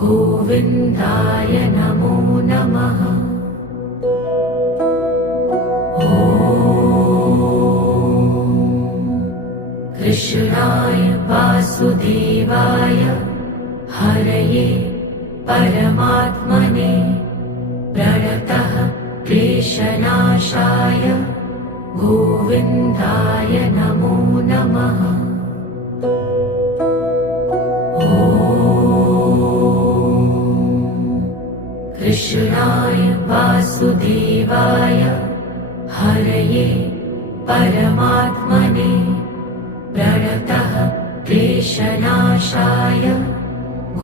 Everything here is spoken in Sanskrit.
गोविन्दाय नमो नमः। कृष्णाय वासुदेवाय हरये परमात्मने प्रणतः क्लेशनाशाय गोविन्दाय नमो नमः। कृष्णाय वासुदेवाय हरये परमात्मने